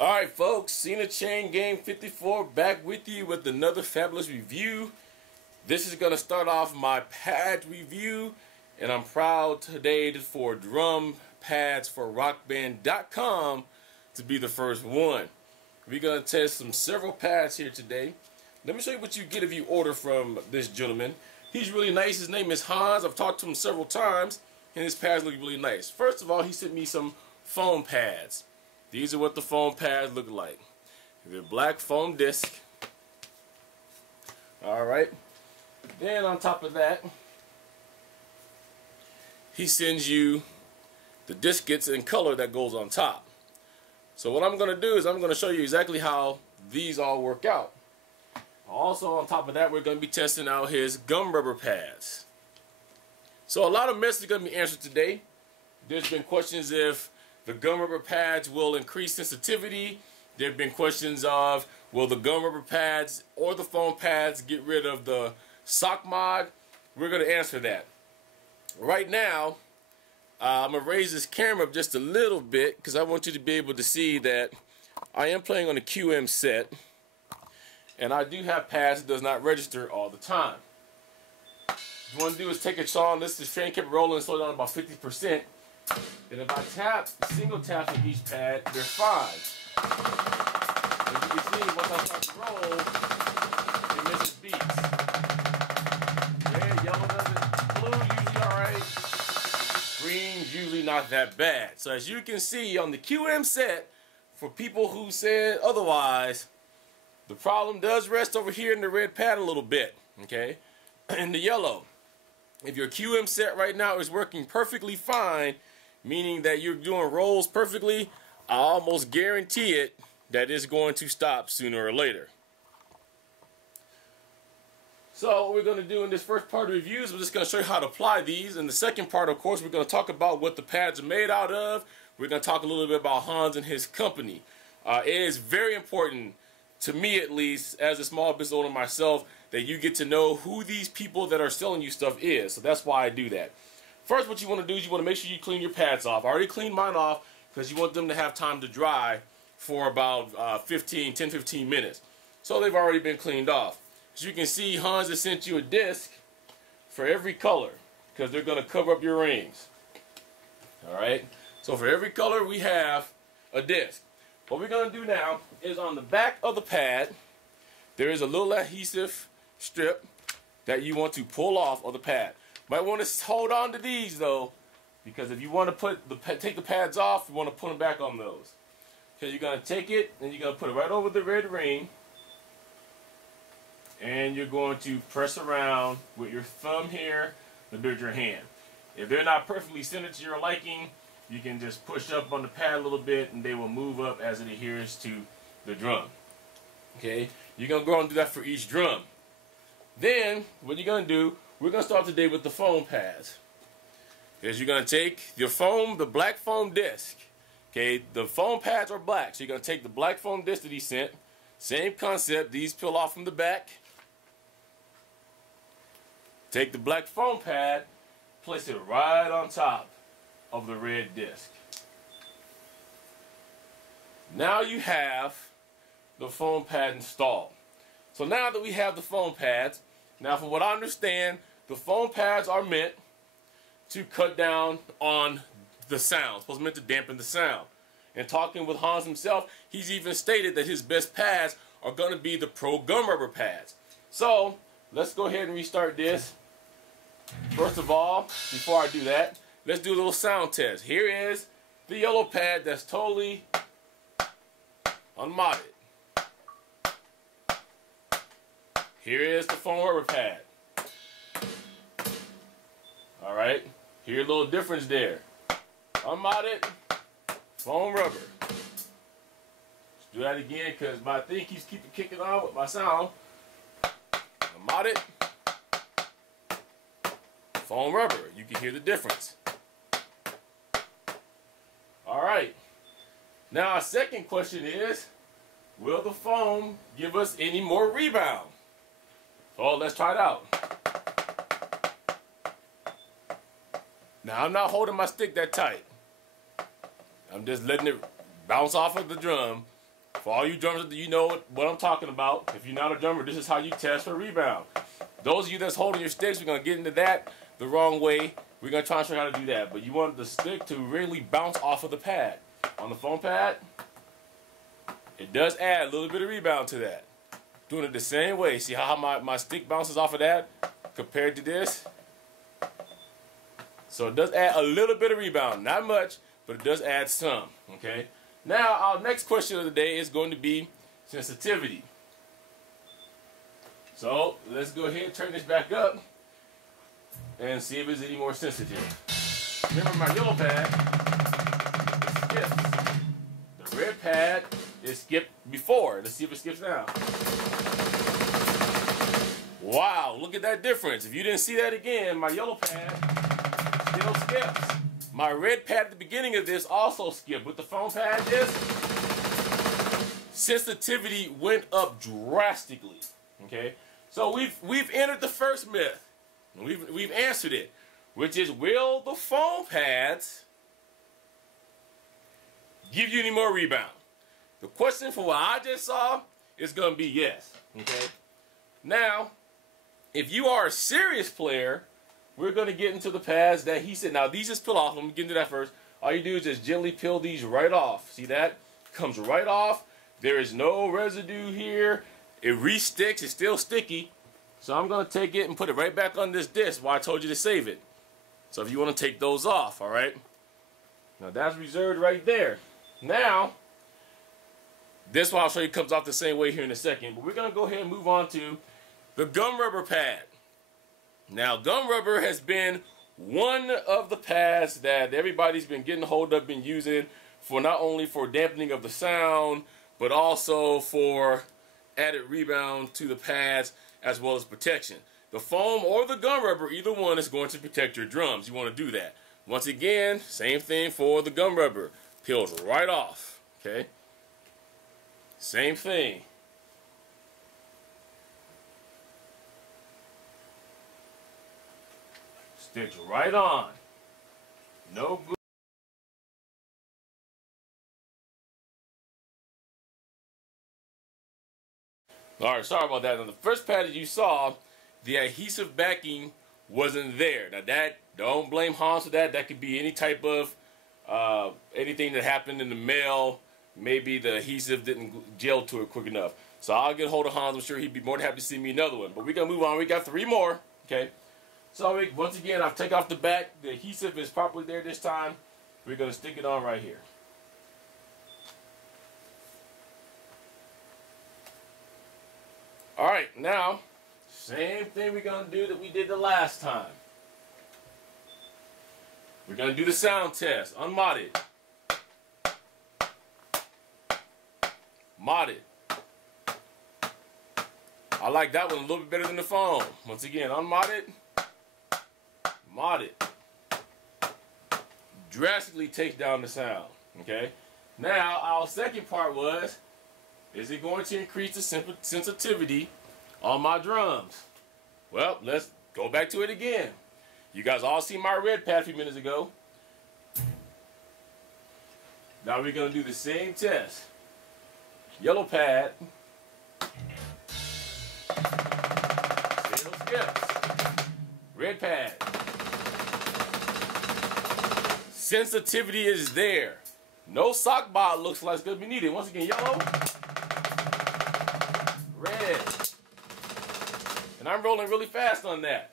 Alright folks, Cena Chain Game 54 back with you with another fabulous review. This is going to start off my pad review, and I'm proud today for Drumpads4RockBand.com to be the first one. We're going to test several pads here today. Let me show you what you get if you order from this gentleman. He's really nice. His name is Hans. I've talked to him several times, and his pads look really nice. First of all, he sent me some foam pads. These are what the foam pads look like. They're black foam disc. Alright. Then on top of that, he sends you the diskettes in color that goes on top. So what I'm going to do is I'm going to show you exactly how these all work out. Also on top of that, we're going to be testing out his gum rubber pads. So a lot of mess is going to be answered today. There's been questions if the gum rubber pads will increase sensitivity. There have been questions of, will the gum rubber pads or the foam pads get rid of the sock mod? We're going to answer that. Right now, I'm going to raise this camera up just a little bit because I want you to be able to see that I am playing on a QM set. And I do have pads that does not register all the time. What you want to do is take a shot on this. This train kept rolling and slow down about 50%. And if I tap, single taps on each pad, they're fine. As you can see, once I start to roll, it misses beats. Red, yellow doesn't, blue usually alright. Green's usually not that bad. So as you can see on the QM set, for people who said otherwise, the problem does rest over here in the red pad a little bit, okay? In the yellow. If your QM set right now is working perfectly fine, meaning that you're doing rolls perfectly, I almost guarantee it that it's going to stop sooner or later. So what we're going to do in this first part of the review is we're just going to show you how to apply these. In the second part, of course, we're going to talk about what the pads are made out of. We're going to talk a little bit about Hans and his company. It is very important, to me at least, as a small business owner myself, that you get to know who these people that are selling you stuff is. So that's why I do that. First, what you want to do is you want to make sure you clean your pads off. I already cleaned mine off because you want them to have time to dry for about 10-15 minutes. So they've already been cleaned off. As you can see, Hans has sent you a disc for every color because they're going to cover up your rings. Alright? So for every color we have a disc. What we're going to do now is on the back of the pad, there is a little adhesive strip that you want to pull off of the pad. Might want to hold on to these though, because if you want to take the pads off, you want to put them back on those. Okay, you're going to take it and you're going to put it right over the red ring, and you're going to press around with your thumb here to build your hand. If they're not perfectly centered to your liking, you can just push up on the pad a little bit and they will move up as it adheres to the drum. Okay, you're going to go and do that for each drum. Then, what you're going to do, we're going to start today with the foam pads. Because you're going to take your foam, the black foam disc. Okay, the foam pads are black. So you're going to take the black foam disc that he sent. Same concept. These peel off from the back. Take the black foam pad, place it right on top of the red disc. Now you have the foam pad installed. So now that we have the foam pads, now from what I understand, the foam pads are meant to cut down on the sound. It's meant to dampen the sound. And talking with Hans himself, he's even stated that his best pads are going to be the Pro Gum Rubber pads. So let's go ahead and restart this. First of all, before I do that, let's do a little sound test. Here is the yellow pad that's totally unmodded. Here is the foam rubber pad. Alright, here's a little difference there. Unmodded, foam rubber. Let's do that again because my thing keeps kicking on with my sound. Unmodded, foam rubber. You can hear the difference. Alright, now our second question is, will the foam give us any more rebound? So let's try it out. Now I'm not holding my stick that tight. I'm just letting it bounce off of the drum For all you drummers, you know what I'm talking about. If you're not a drummer, this is how you test for rebound. Those of you that's holding your sticks, we're going to get into that the wrong way. We're going to try and show you how to do that. But you want the stick to really bounce off of the pad. On the foam pad, it does add a little bit of rebound to that. Doing it the same way. See how my stick bounces off of that compared to this? So it does add a little bit of rebound. Not much, but it does add some. Okay. Now, our next question of the day is going to be sensitivity. So, let's go ahead and turn this back up and see if it's any more sensitive. Remember my yellow pad, it skips. The red pad, it skipped before. Let's see if it skips now. Wow, look at that difference. If you didn't see that again, my yellow pad still skips. My red pad at the beginning of this also skipped. With the foam pad, sensitivity went up drastically. Okay, so we've entered the first myth. We've answered it, which is, will the foam pads give you any more rebound? The question for what I just saw is going to be yes. Okay. Now, if you are a serious player, we're going to get into the pads that he said. Now, these just peel off. Let me get into that first. All you do is just gently peel these right off. See that? Comes right off. There is no residue here. It re-sticks. It's still sticky. So I'm going to take it and put it right back on this disc where I told you to save it. So if you want to take those off, all right? Now, that's reserved right there. Now, this one I'll show you comes off the same way here in a second. But we're going to go ahead and move on to the gum rubber pad. Now, gum rubber has been one of the pads that everybody's been getting hold of, been using for not only for dampening of the sound, but also for added rebound to the pads as well as protection. The foam or the gum rubber, either one is going to protect your drums. You want to do that. Once again, same thing for the gum rubber. Peels right off. Okay? Same thing. Sticks right on. No good. Alright, sorry about that. Now, the first pad that you saw, the adhesive backing wasn't there. Now, that, don't blame Hans for that. That could be any type of, anything that happened in the mail. Maybe the adhesive didn't gel to it quick enough. So I'll get a hold of Hans. I'm sure he'd be more than happy to see me another one. But we're going to move on. We got 3 more. Okay. So once again, I've taken off the back. The adhesive is properly there this time. We're going to stick it on right here. Alright, now, same thing we're going to do that we did the last time. We're going to do the sound test. Unmodded. Modded. I like that one a little bit better than the foam. Once again, unmodded. Modded. Drastically takes down the sound. Okay? Now, our second part was, is it going to increase the sensitivity on my drums? Well, let's go back to it again. You guys all seen my red pad a few minutes ago. Now we're going to do the same test. Yellow pad. Still skips. Red pad. Sensitivity is there. No sock bot looks like it's going to be needed. Once again, yellow. Red. And I'm rolling really fast on that.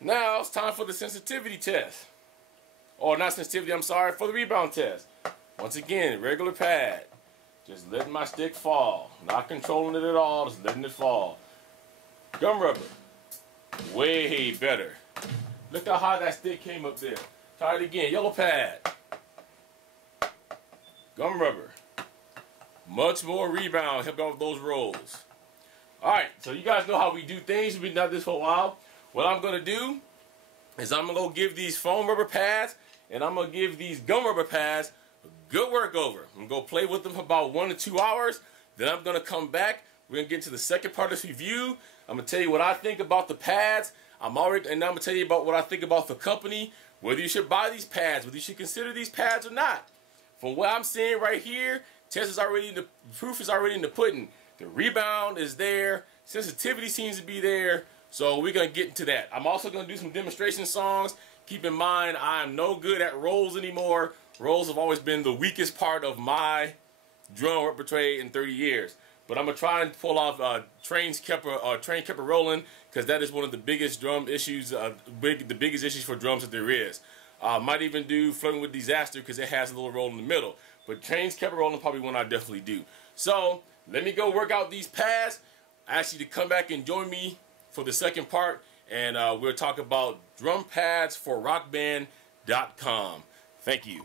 Now it's time for the sensitivity test. Or not sensitivity, I'm sorry, for the rebound test. Once again, regular pad. Just letting my stick fall. Not controlling it at all, just letting it fall. Gum rubber. Way better. Look how high that stick came up there. Try it again. Yellow pad. Gum rubber. Much more rebound. Help out with those rolls. Alright, so you guys know how we do things. We've been doing this for a while. What I'm going to do is I'm going to go give these foam rubber pads and I'm going to give these gum rubber pads a good work over. I'm going to go play with them for about 1 to 2 hours. Then I'm going to come back. We're going to get into the second part of this review. I'm going to tell you what I think about the pads. And I'm going to tell you about what I think about the company, whether you should buy these pads, whether you should consider these pads or not. From what I'm seeing right here, The proof is already in the pudding. The rebound is there. Sensitivity seems to be there. So we're going to get into that. I'm also going to do some demonstration songs. Keep in mind, I am no good at rolls anymore. Rolls have always been the weakest part of my drum repertoire in 30 years. But I'm going to try and pull off trains kept rolling, because that is one of the biggest drum issues, the biggest issues for drums that there is. Might even do Flirting with Disaster, because it has a little roll in the middle. But trains kept rolling, probably one I definitely do. So let me go work out these pads. I ask you to come back and join me for the second part, and we'll talk about Drumpads4RockBand.com. Thank you.